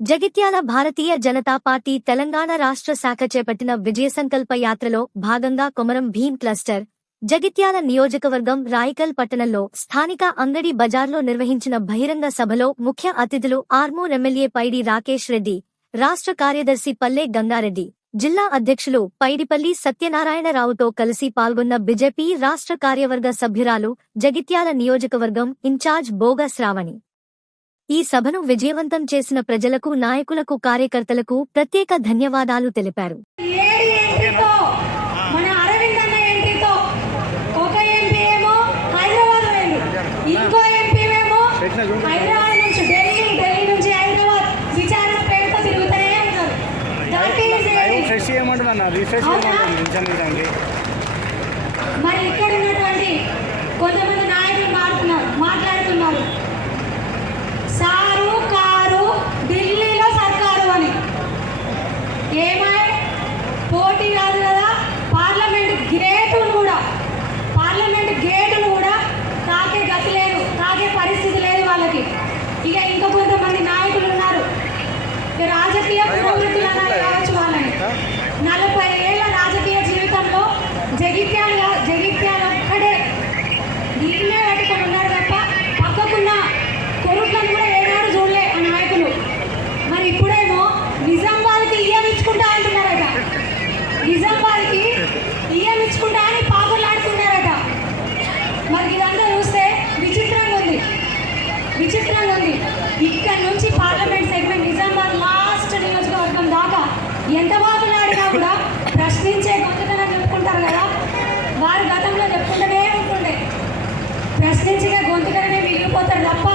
Jagtial Bharatiya Janata party Telangana రాష్ట్ర శాఖ చేపట్టిన విజయసంకల్ప యాత్రలో భాగంగా కొమరం భీం క్లస్టర్ జగిత్యాల నియోజకవర్గం రాయికల్ పట్టణంలో స్థానిక అంగడి బజార్లో నిర్వహించిన బహిరంగ సభలో ముఖ్య అతిథులు ఆర్మూర్ ఎమ్మెల్యే పైడి రాకేష్ రెడ్డి, రాష్ట్ర కార్యదర్శి పల్లె గంగారెడ్డి, జిల్లా అధ్యక్షులు పైడిపల్లి సత్యనారాయణరావుతో కలిసి పాల్గొన్న బీజేపీ రాష్ట్ర కార్యవర్గ సభ్యురాలు, జగిత్యాల నియోజకవర్గం ఇన్ఛార్జ్ బోగ శ్రావణి. ఈ సభను విజయవంతం చేసిన ప్రజలకు, నాయకులకు, కార్యకర్తలకు ప్రత్యేక ధన్యవాదాలు తెలిపారు. మరి ఇక్కడ ఉన్నటువంటి కొంతమంది నాయకులు మాట్లాడుతున్నారు, సారు కారు ఢిల్లీలో సర్కారు అని. ఏమై పోటీ కాదు కదా, పార్లమెంట్ గేటును కూడా తాకే గతి లేదు, తాకే పరిస్థితి లేదు వాళ్ళకి. ఇక ఇంకా కొంతమంది నాయకులు ఉన్నారు, రాజకీయ పురోగతులు అన్నారు కావచ్చు వాళ్ళని. 40 ఏళ్ల రాజకీయ జీవితంలో జగిత్యాల ఒక్కడే నీళ్ళే పెట్టుకొని ఉన్నారు తప్ప పక్కకున్న కొరుట్లను కూడా ఏనాడు చూడలే ఆ నాయకులు. మరి ఇప్పుడేమో నిజాం వారికి ఇయ్యం ఇచ్చుకుంటా అంటున్నారట, నిజాం వారికి ఇయ్యం ఇచ్చుకుంటా అని పాపులాడుతున్నారట. మరి ఇదంతా చూస్తే విచిత్రంగా ఉంది. ఇక్కడ నుంచి పార్లమెంట్ సెగ్మెంట్ నిజామాబాద్ లాస్ట్ నియోజకవర్గం దాకా ఎంత బాగులాడినా కూడా ప్రశ్నించే గొంతుకనే చెప్పుకుంటారు కదా, వారు గతంలో చెప్పుకుంటూనే ఉంటుండే. ప్రశ్నించే గొంతుకనే మిగిలిపోతారు తప్ప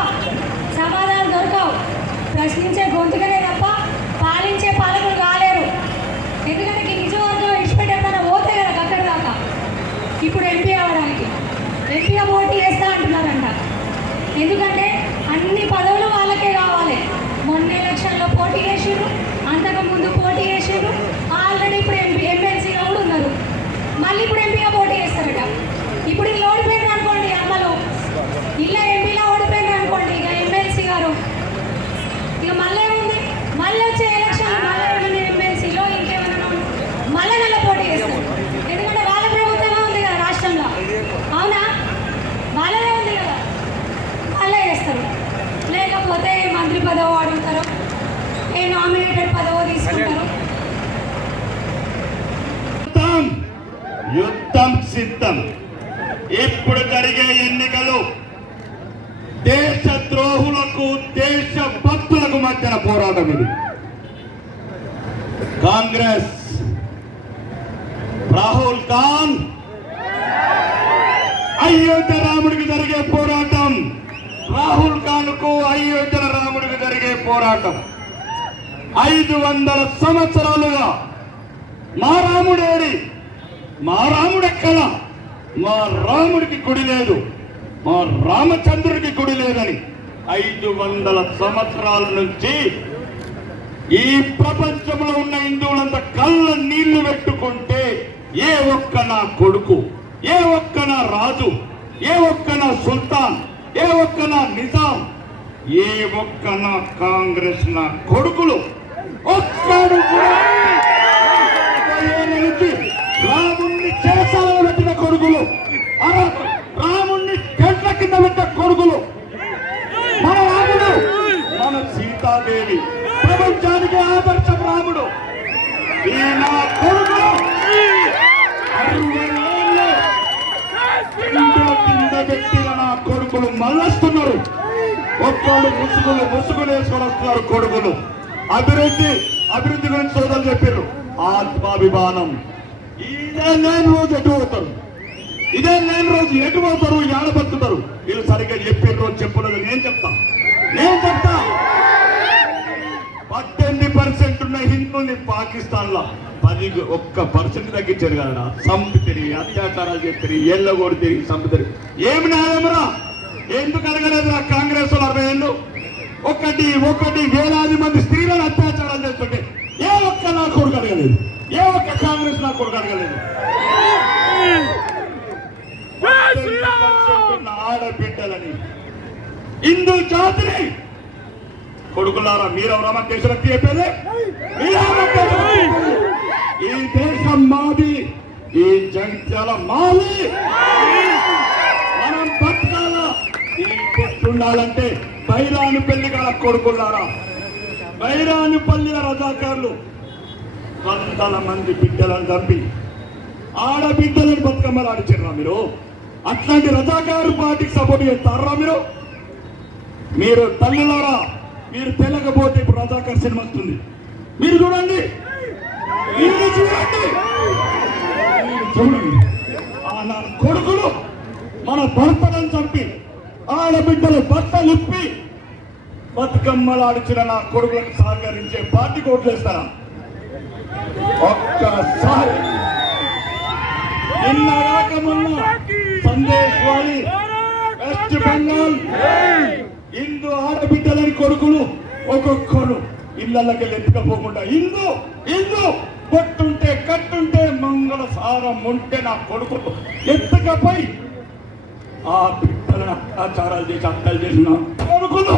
సమాధానం దొరకవు. ప్రశ్నించే గొంతుకనే తప్ప పాలించే పాలకులు కాలేరు. ఎందుకంటే ఈ నిజవర్గం ఇచ్చిపెట్టేస్తారా పోతే కదా అక్కడ దాకా. ఇప్పుడు ఎంపీ అవ్వడానికి ఎంపీగా పోటీ చేస్తా అంటున్నారంట. ఎందుకంటే అన్ని పదవులు వాళ్ళకే కావాలి. మొన్న ఎలక్షన్లో పోటీ చేసారు, అంతకుముందు పోటీ చేసారు, ఆల్రెడీ ఇప్పుడు ఎమ్మెల్సీగా కూడా ఉన్నారు. మళ్ళీ ఇప్పుడు ఎంపీగా పోటీ చేస్తారట. ఇప్పుడు ఇలా ఓడిపోయినారు అనుకోండి, అమ్మలో ఇలా ఎంపీలా ఓడిపోయినారు అనుకోండి, ఇక ఎమ్మెల్సీ గారు ఇక మళ్ళీ ఏముంది, మళ్ళీ వచ్చే ఎలక్షన్ మళ్ళీ ఏమైనా ఎమ్మెల్సీలో ఇంకేమైనా మళ్ళీ నెల పోటీ చేస్తారు. ఎందుకంటే వాళ్ళ ప్రభుత్వమే ఉంది కదా రాష్ట్రంలో, అవునా? వాళ్ళనే ఉంది కదా, వాళ్ళే చేస్తారు. లేకపోతే మంత్రి పదవి అడుగుతారు, ఏ నామినేటెడ్ పదవి తీసుకుంటారు. యుద్ధం సిద్ధం. ఇప్పుడు జరిగే ఎన్నికలు దేశ ద్రోహులకు, దేశ భక్తులకు మధ్యన పోరాటం. ఇది కాంగ్రెస్ రాహుల్ ఖాన్ అయోధ్య రాముడికి జరిగే పోరాటం, రాహుల్ ఖాన్ కు అయోధ్య రాముడికి జరిగే పోరాటం. 500 సంవత్సరాలుగా మా రాముడేడి, మా రాముడెక్కడ, మా రాముడికి గుడి లేదు, మా రామచంద్రుడికి గుడి లేదని 500 సంవత్సరాల నుంచి ఈ ప్రపంచంలో ఉన్న హిందువులంతా కళ్ళ నీళ్లు పెట్టుకుంటే ఏ ఒక్క నా కొడుకు, ఏ ఒక్క నా రాజు, ఏ ఒక్క నా సుల్తాన్, ఏ ఒక్క నా నిజాం, ఏ ఒక్క నా కాంగ్రెస్ నా కొడుకులు ఒక్కడు రాముణ్ణి చేసాలలో పెట్టిన కొడుకులు, రాముణ్ణి గంటల కింద పెట్టిన కొడుకులు, మన రాముడు, మన సీతాదేవి, ప్రపంచానికి ఆదర్శం రాముడు. ఈ నా కొడుకులు కింద పెట్టిన నా కొడుకులు మళ్ళొస్తున్నారు. ఒక్కడు ముసుగులు వేసుకొని వస్తున్నారు కొడుకులు. అభివృద్ధి గురించి సోదరులు చెప్పారు. ఆత్మాభిమానం. ఇదే లేని రోజు ఎటు పోతారు, ఏడబడుతున్నారు. వీళ్ళు సరిగ్గా చెప్పిన రోజు చెప్పలేదు. నేను చెప్తా 18% ఉన్న హిందువుల్ని పాకిస్తాన్ లో 1% తగ్గించారు కదా. సంపితిరి, అత్యాచారాలు చేస్తారు, ఏళ్ళ కొడితే సంపితిరి. ఏమి న్యాయమరా? ఎందుకు అడగలేదు కాంగ్రెస్ 40 ఏళ్ళు? ఒకటి వేలాది మంది స్త్రీలను అత్యాచారాలు చేస్తుంటే ఏ ఒక్క నా కొడుకు అడగలేదు, ఏ ఒక్క కాంగ్రెస్ నా కొడుకు అడగలేదు. ఆడబిడ్డలని హిందూ జాతిని కొడుకులారా మీరెవరమ్మా దేశభక్తి చెప్పేది? మీరెవరమ్మా దేశభక్తి చెప్పేది? ఈ దేశం మాది, ఈ జగిత్యాల మాది. మనం బతకాల, ఈ ఉండాలంటే బైరాను పెళ్లి గల కొడుకులారా, బైరాను పల్లి రజాకారులు వందల మంది బిడ్డలను చంపి ఆడబిడ్డలను బతుకమ్మలు ఆడిచారా మీరు? అట్లాంటి రజాకారు పార్టీకి సపోర్ట్ చేస్తారా మీరు? మీరు తల్లులారా, మీరు తెలకపోతే ఇప్పుడు రజాకార్ సినిమా వస్తుంది, మీరు చూడండి, మీరు చూడండి, మీరు చూడండి. నా కొడుకులు మన భర్తలను చంపి ఆడబిడ్డలు భర్తలు ఇప్పి బతుకమ్మలు ఆడిచిన నా కొడుకులకు సహకరించే పార్టీ ఓట్లేస్తారా? ఒక్కసారి నిన్న రాకమున్న సందేశ్ వారి వెస్ట్ బెంగాల్ హిందూ ఆడబిడ్డలని కొడుకులు ఒక్కొక్కరు ఇళ్లకి ఎత్తుకపోకుండా హిందూ హిందూ కొట్టుంటే కట్టుంటే మంగళ సారం ఉంటే నా కొడుకులు ఎత్తుకపోయి ఆ బిడ్డలను అత్యాచారాలు చేసి హత్యలు చేసిన కొడుకులు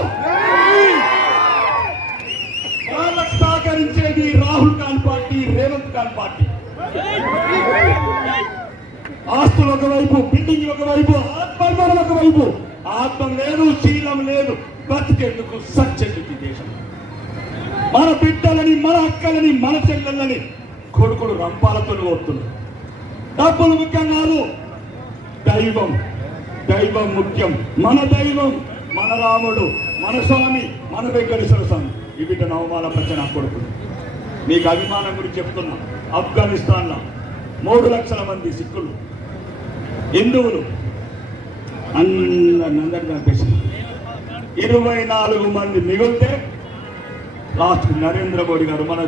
వాళ్ళకు సహకరించేది రాహుల్ ఖాన్ పార్టీ, రేవంత్ ఖాన్ పార్టీ. ఆస్తులు ఒకవైపు, బిల్డింగ్ ఒకవైపు, ఆత్మర్మం ఒకవైపు. ఆత్మ లేదు, శీలం లేదు, బతికేందుకు సచ్చెందుకు దేశం. మన బిడ్డలని, మన అక్కలని, మన చెల్లెళ్ళని కొడుకులు రంపాలతో వస్తున్నారు. డబ్బులు ముఖ్యం కాదు, దైవం దైవం ముఖ్యం. మన దైవం మన రాముడు, మన స్వామి, మన వెంకటేశ్వర స్వామి. ఈ బిడ్డను అవమానపరిచిన నా కొడుకులు. మీకు అభిమానం గురించి చెప్తున్నా. ఆఫ్ఘనిస్తాన్లో 3 లక్షల మంది సిక్కులు, హిందువులు అందరినీ చంపేసింది. 24 మంది మిగిలితే లాస్ట్ నరేంద్ర మోడీ గారు, మన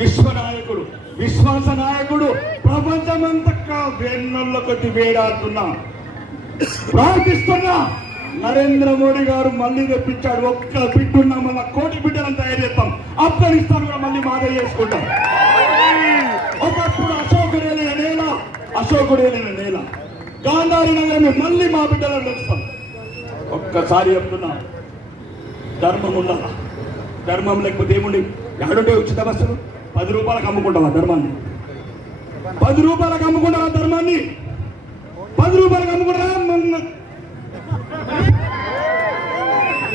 విశ్వనాయకుడు, విశ్వాస నాయకుడు, ప్రపంచమంతా వేన్నొల్ల కొద్ది వేడాడుతున్నా ప్రార్థిస్తున్నా నరేంద్ర మోడీ గారు మళ్ళీ తెప్పించాడు. ఒక్క బిడ్డున్నా మళ్ళీ 1 కోటి బిడ్డలను తయారు చేస్తాం. ఆఫ్ఘనిస్తాన్ కూడా మళ్ళీ మాదే చేసుకుంటాం. ఒకప్పుడు అశోకుడైన నేల, అశోకుడైన నేల, గాంధారి నగరం మళ్ళీ మా బిడ్డలను తెస్తాం. ఒక్కసారి చెప్తున్నా, ధర్మం ఉండాలా. ధర్మం లేకపోతే ఏముండి ఎక్కడుంటే ఉచిత బస్సులు 10 రూపాయలకు అమ్ముకుంటావా ధర్మాన్ని? 10 రూపాయలకు అమ్ముకుంటావా ధర్మాన్ని? 10 రూపాయలకు అమ్ముకుంటారా?